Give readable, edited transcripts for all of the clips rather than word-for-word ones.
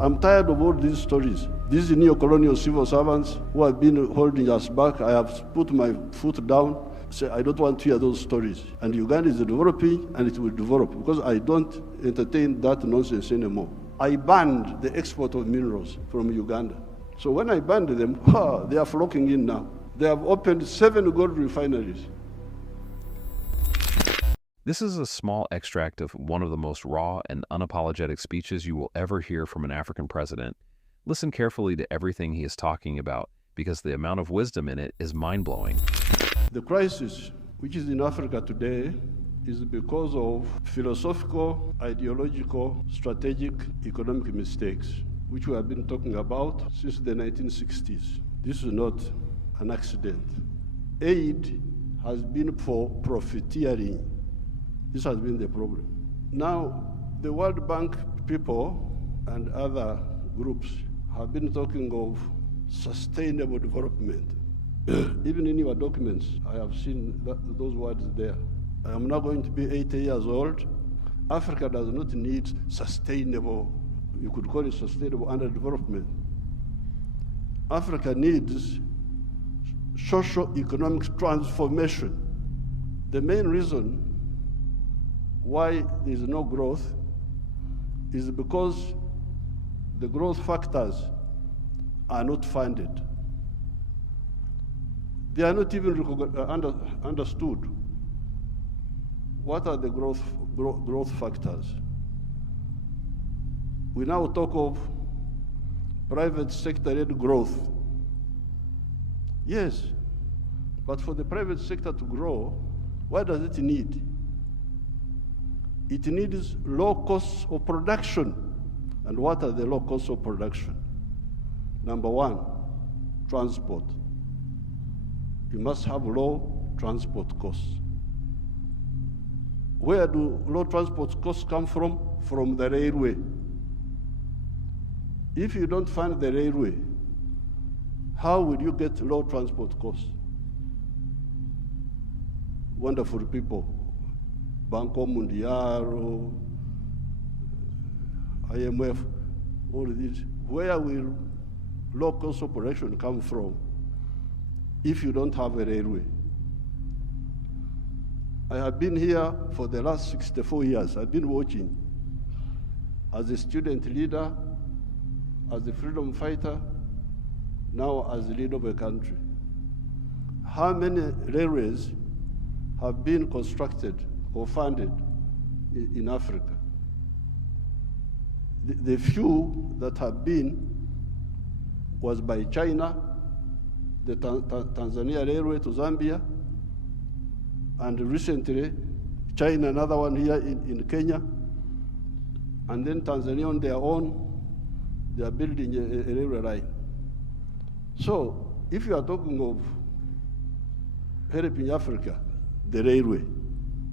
I'm tired of all these stories. These neocolonial civil servants who have been holding us back, I have put my foot down. Say, I don't want to hear those stories. And Uganda is developing, and it will develop, because I don't entertain that nonsense anymore. I banned the export of minerals from Uganda. So when I banned them, they are flocking in now. They have opened 7 gold refineries. This is a small extract of one of the most raw and unapologetic speeches you will ever hear from an African president. Listen carefully to everything he is talking about, because the amount of wisdom in it is mind-blowing. The crisis which is in Africa today is because of philosophical, ideological, strategic, economic mistakes, which we have been talking about since the 1960s. This is not an accident. Aid has been for profiteering. This has been the problem. Now, the World Bank people and other groups have been talking of sustainable development. Even in your documents, I have seen those words there. I am now going to be 80 years old. Africa does not need sustainable, you could call it sustainable underdevelopment. Africa needs socio-economic transformation. The main reason why there is no growth is because the growth factors are not funded. They are not even understood. What are the growth factors? We now talk of private sector-led growth. Yes, but for the private sector to grow, what does it need? It needs low costs of production. And what are the low costs of production? Number one, transport. You must have low transport costs. Where do low transport costs come from? From the railway. If you don't fund the railway, how will you get low transport costs? Wonderful people. Banco Mundial, IMF, all of these. Where will low cost of production come from if you don't have a railway? I have been here for the last 64 years. I've been watching as a student leader, as a freedom fighter, now as the leader of a country. How many railways have been constructed or funded in Africa? The few that have been was by China, the Tanzania Railway to Zambia, and recently China, another one here in Kenya, and then Tanzania on their own, they are building a railway line. So if you are talking of helping Africa, the railway,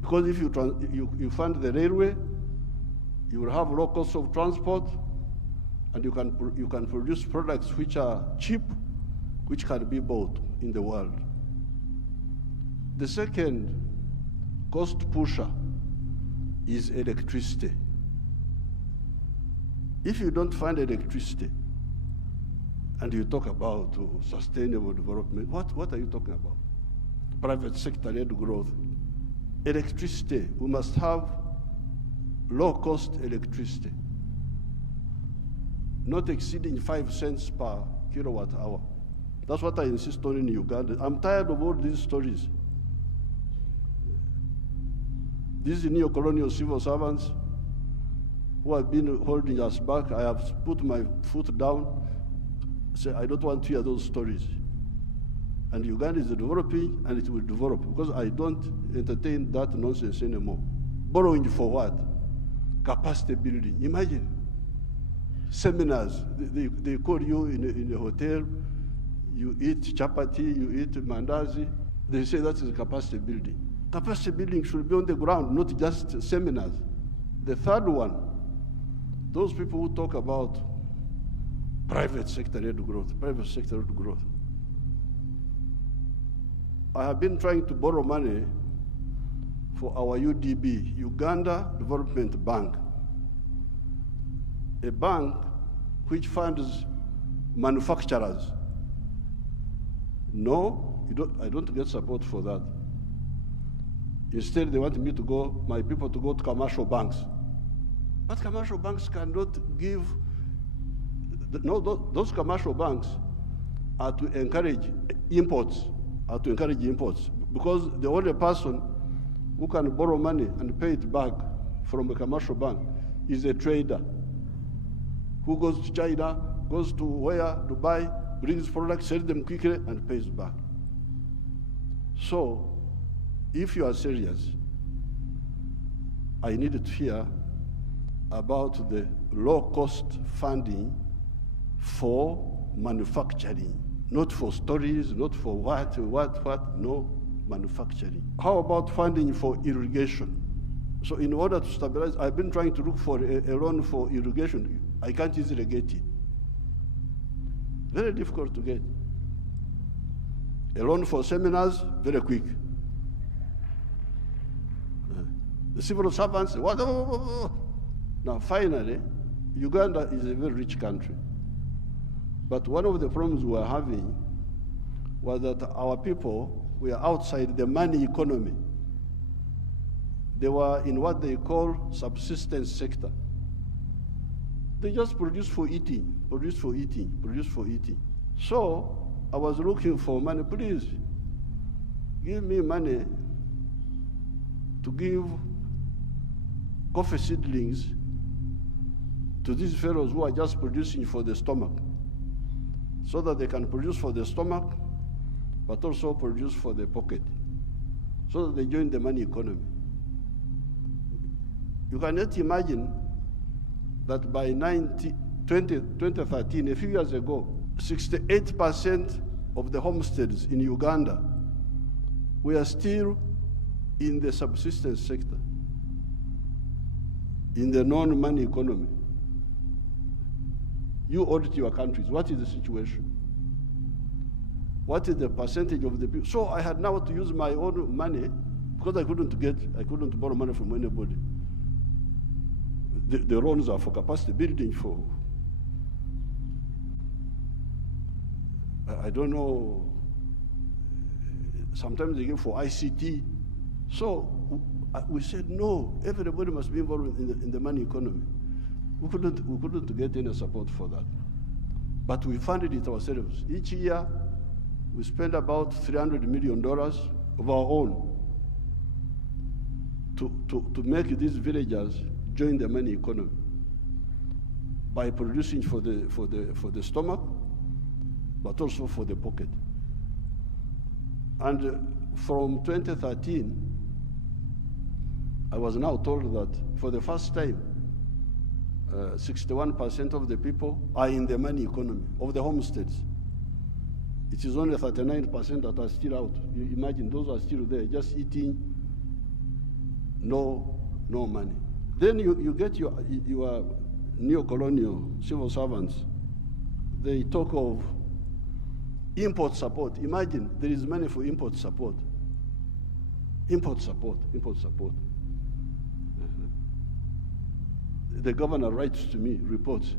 because if you fund the railway, you will have low cost of transport, and you can produce products which are cheap, which can be bought in the world. The second cost pusher is electricity. If you don't find electricity, and you talk about sustainable development, what are you talking about? Private sector-led growth. Electricity, we must have low-cost electricity, not exceeding 5 cents per kilowatt hour. That's what I insist on in Uganda. I'm tired of all these stories. These neocolonial civil servants who have been holding us back, I have put my foot down, say, I don't want to hear those stories. And Uganda is developing, and it will develop, because I don't entertain that nonsense anymore. Borrowing for what? Capacity building. Imagine seminars. They call you in a hotel, you eat chapati, you eat mandazi. They say that is capacity building. Capacity building should be on the ground, not just seminars. The third one, those people who talk about private sector-led growth, private sector-led growth. I have been trying to borrow money for our UDB, Uganda Development Bank, a bank which funds manufacturers. No, I don't get support for that. Instead, they want me to go, my people to go to commercial banks. But commercial banks cannot give, no, those commercial banks are to encourage imports, because the only person who can borrow money and pay it back from a commercial bank is a trader who goes to China, goes to where, Dubai, brings products, sells them quickly, and pays back. So, if you are serious, I needed to hear about the low-cost funding for manufacturing, not for stories, not for what, no, manufacturing. How about funding for irrigation? So in order to stabilize, I've been trying to look for a loan for irrigation. I can't easily get it. Very difficult to get. A loan for seminars, very quick. The civil servants, what? Now finally, Uganda is a very rich country. But one of the problems we were having was that our people were outside the money economy. They were in what they call subsistence sector. They just produce for eating, produce for eating, produce for eating. So I was looking for money. Please give me money to give coffee seedlings to these fellows who are just producing for the stomach, so that they can produce for the stomach, but also produce for the pocket, so that they join the money economy. You cannot imagine that by 2013, a few years ago, 68% of the homesteads in Uganda were still in the subsistence sector, in the non-money economy. You audit your countries. What is the situation? What is the percentage of the people? So I had now to use my own money, because I couldn't borrow money from anybody. The loans are for capacity building, for, I don't know, sometimes they give for ICT. So we said, no, everybody must be involved in the money economy. We couldn't get any support for that. But we funded it ourselves. Each year, we spend about $300 million of our own to make these villagers join the money economy by producing for the stomach, but also for the pocket. And from 2013, I was now told that for the first time, 61% of the people are in the money economy, of the homesteads. It is only 39% that are still out. You imagine those are still there, just eating, no money. Then you get your neocolonial civil servants. They talk of import support. Imagine there is money for import support. Import support. The governor writes to me, reports,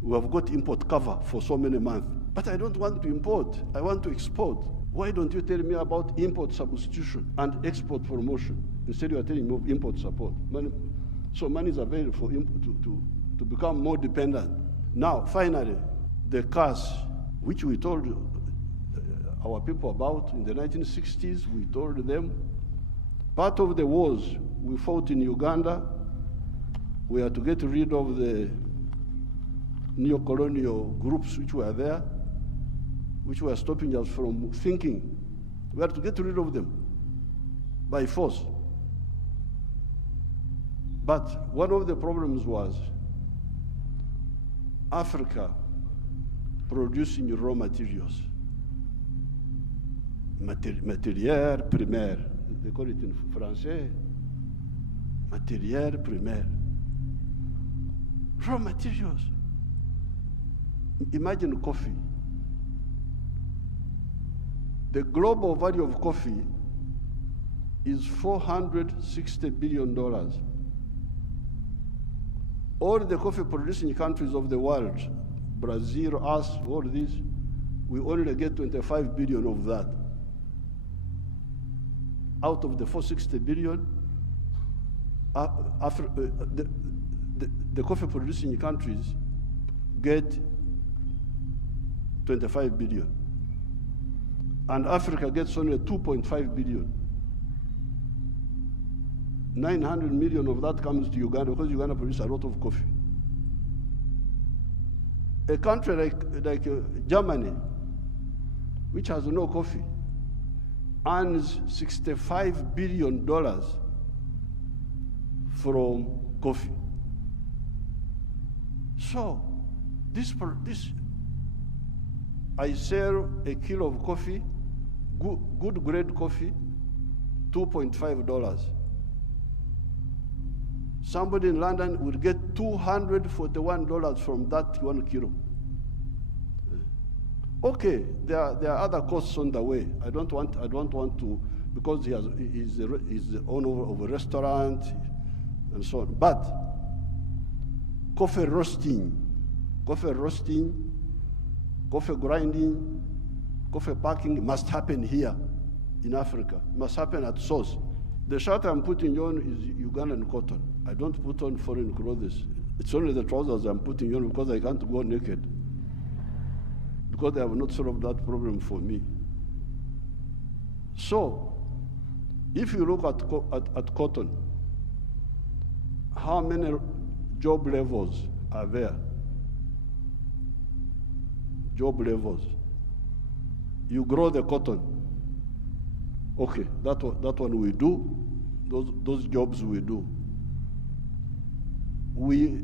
we have got import cover for so many months, but I don't want to import, I want to export. Why don't you tell me about import substitution and export promotion? Instead you are telling me of import support. So money is available for to become more dependent. Now, finally, the curse, which we told our people about in the 1960s, we told them, part of the wars we fought in Uganda, we had to get rid of the neocolonial groups which were there, which were stopping us from thinking. We had to get rid of them by force. But one of the problems was Africa producing raw materials, matière primaire, they call it in Français, matière primaire. Raw materials. Imagine coffee. The global value of coffee is $460 billion. All the coffee producing countries of the world, Brazil, us, all this, we only get 25 billion of that. Out of the 460 billion, the coffee producing countries get 25 billion. And Africa gets only 2.5 billion. 900 million of that comes to Uganda because Uganda produces a lot of coffee. A country like Germany, which has no coffee, earns $65 billion from coffee. So, I sell a kilo of coffee, good grade coffee, $2.5. Somebody in London will get $241 from that 1 kilo. Okay, there are other costs on the way. I don't want to, because he's the owner of a restaurant and so on. But coffee roasting, coffee grinding, coffee packing must happen here in Africa. It must happen at source. The shirt I'm putting on is Ugandan cotton. I don't put on foreign clothes. It's only the trousers I'm putting on because I can't go naked. Because they have not solved that problem for me. So, if you look at cotton, how many job levels are there? Job levels. You grow the cotton. Okay, that one we do. Those jobs we do. We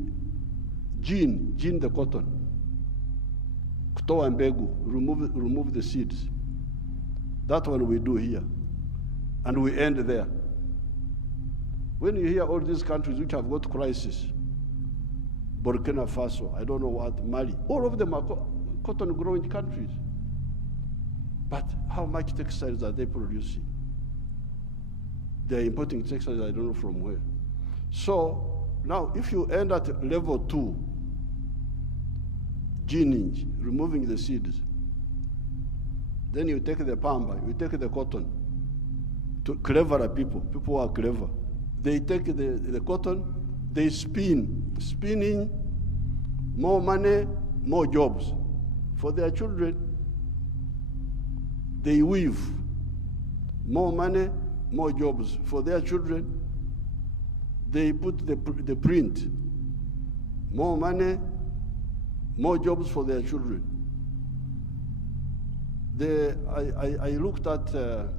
gene the cotton. Kutoa mbegu, remove the seeds. That one we do here. And we end there. When you hear all these countries which have got crisis, Burkina Faso, I don't know what, Mali, all of them are cotton growing countries. But how much textiles are they producing? They're importing textiles, I don't know from where. So now if you end at level 2, gening, removing the seeds, then you take the pamba, you take the cotton, to cleverer people who are clever. They take the cotton, they spinning, more money, more jobs for their children. They weave, more money, more jobs for their children. They put the print, more money, more jobs for their children. I looked at the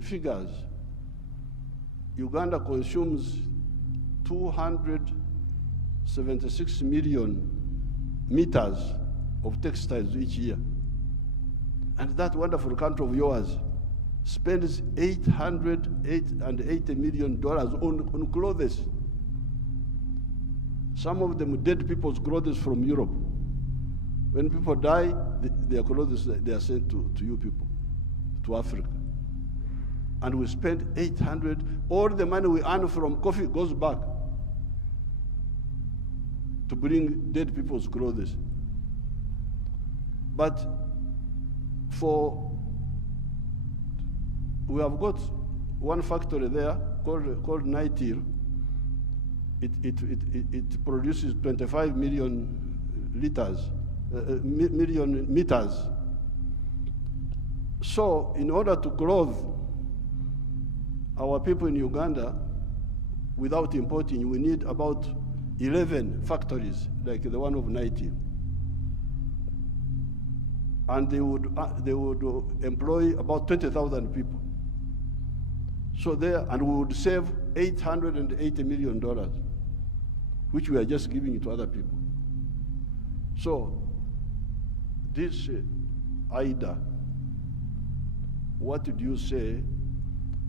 figures. Uganda consumes 276 million meters of textiles each year. And that wonderful country of yours spends $880 million on clothes. Some of them dead people's clothes from Europe. When people die, their clothes, they are sent to you people, to Africa. And we spend 800, all the money we earn from coffee goes back to bring dead people's clothes. But we have got one factory there called Nitil. It produces 25 million meters. So in order to clothe our people in Uganda without importing, we need about 11 factories like the one of Nitil. And they would employ about 20,000 people. So and we would save $880 million, which we are just giving to other people. So this Ida, what did you say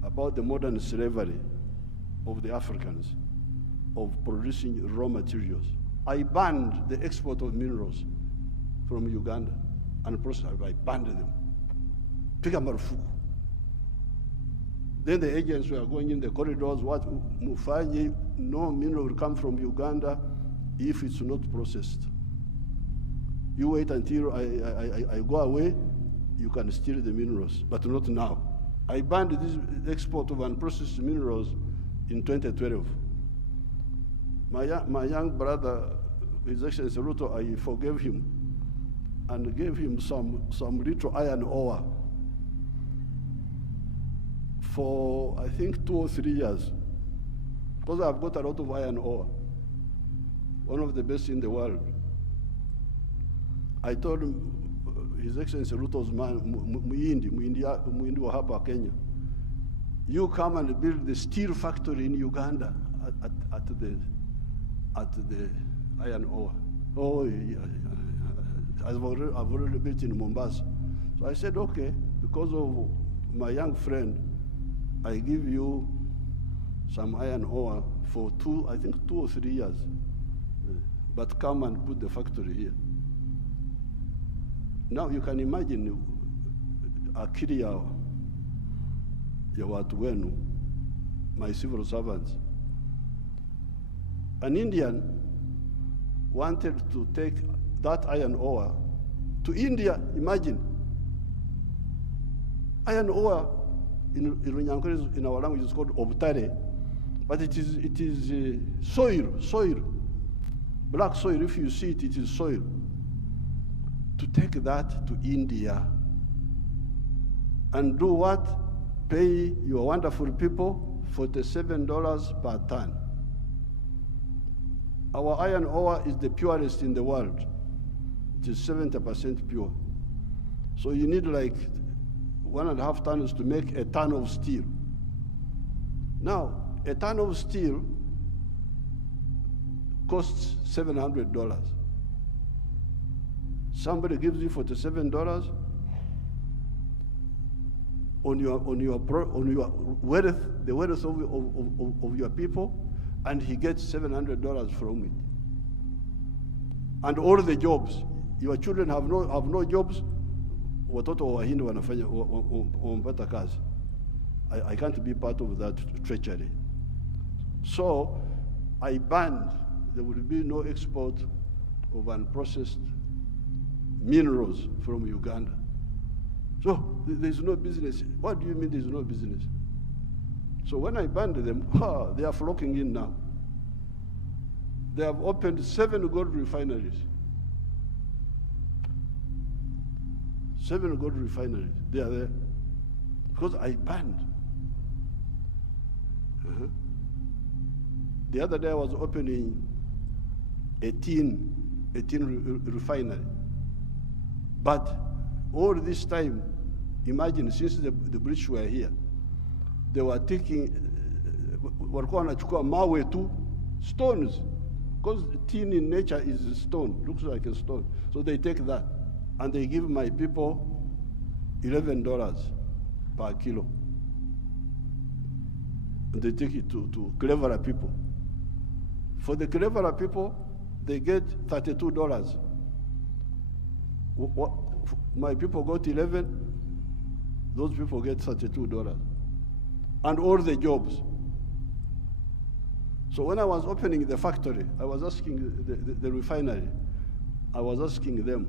about the modern slavery of the Africans, of producing raw materials? I banned the export of minerals from Uganda. And I banned them. Piga marufuku. Then the agents were going in the corridors, what Mufanyi, no mineral will come from Uganda if it's not processed. You wait until I go away, you can steal the minerals, but not now. I banned this export of unprocessed minerals in 2012. My young brother, His Excellency Ruto, I forgave him and gave him some little iron ore for, I think, 2 or 3 years, because I've got a lot of iron ore, one of the best in the world. I told him, His Excellency Ruto's man, Muindi wa hapa Kenya, you come and build the steel factory in Uganda at the iron ore. Oh, yeah. I've already built in Mombasa. So I said, okay, because of my young friend, I give you some iron ore for 2 or 3 years, but come and put the factory here. Now you can imagine akili ya watu wenu, my civil servants. An Indian wanted to take that iron ore to India. Imagine. Iron ore in our language is called obtare, but it is soil, black soil. If you see it, it is soil. To take that to India and do what? Pay your wonderful people $47 per ton. Our iron ore is the purest in the world. It is 70% pure. So you need like 1.5 tons to make a ton of steel. Now, a ton of steel costs $700. Somebody gives you $47 on your wealth, the wealth of your people, and he gets $700 from it. And all the jobs, your children have no jobs. Watoto wa Wahindi wanafanya wampata kazi. I can't be part of that treachery. So I banned, there would be no export of unprocessed minerals from Uganda. So there's no business. What do you mean there's no business? So when I banned them, they are flocking in now. They have opened 7 gold refineries. 7 gold refineries, they are there. Because I banned. The other day I was opening a tin refinery. But all this time, imagine, since the British were here, they were taking, walikuwa wanachukua mawe tu, stones, because tin in nature is a stone, looks like a stone. So they take that, and they give my people $11 per kilo. And they take it to cleverer people. For the cleverer people, they get $32. My people got 11, those people get $32. And all the jobs. So when I was opening the factory, I was asking the refinery, I was asking them,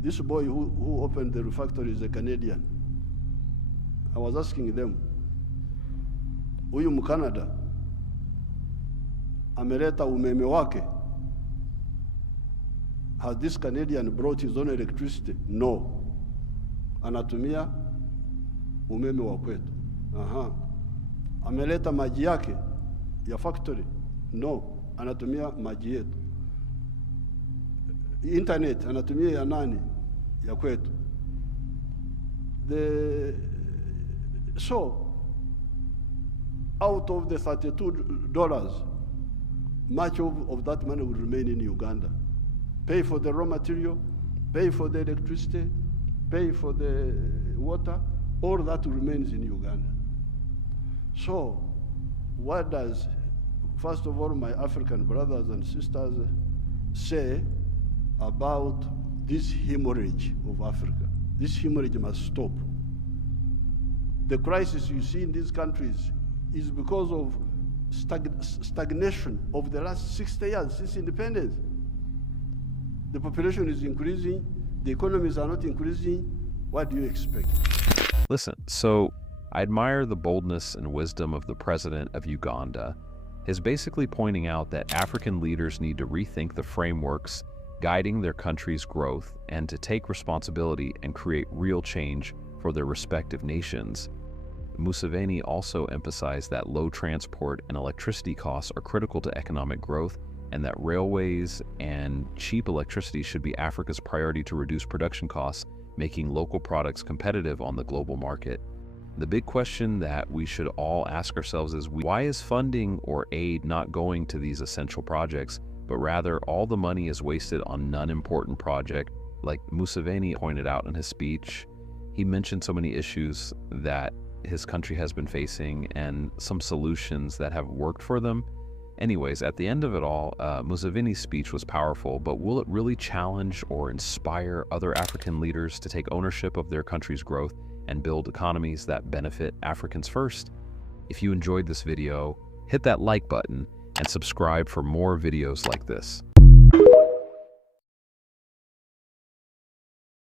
this boy who opened the factory is a Canadian. I was asking them, huyu Mkanada ameleta umeme wake. Has this Canadian brought his own electricity? No. Anatumia umeme wa kwetu. Ameleta maji yake ya factory? No. Anatumia maji yetu. Internet anatumia ya nani? Ya kwetu. So, out of the $32, much of that money will remain in Uganda. Pay for the raw material, pay for the electricity, pay for the water, all that remains in Uganda. So, what does, first of all, my African brothers and sisters say about this hemorrhage of Africa? This hemorrhage must stop. The crisis you see in these countries is because of stagnation of the last 60 years since independence. The population is increasing, the economies are not increasing. What do you expect? Listen, so I admire the boldness and wisdom of the president of Uganda. He's basically pointing out that African leaders need to rethink the frameworks guiding their country's growth and to take responsibility and create real change for their respective nations. Museveni also emphasized that low transport and electricity costs are critical to economic growth and that railways and cheap electricity should be Africa's priority to reduce production costs, making local products competitive on the global market. The big question that we should all ask ourselves is, why is funding or aid not going to these essential projects, but rather all the money is wasted on non-important projects? Like Museveni pointed out in his speech, he mentioned so many issues that his country has been facing and some solutions that have worked for them. Anyways, at the end of it all, Museveni's speech was powerful, but will it really challenge or inspire other African leaders to take ownership of their country's growth and build economies that benefit Africans first? If you enjoyed this video, hit that like button and subscribe for more videos like this.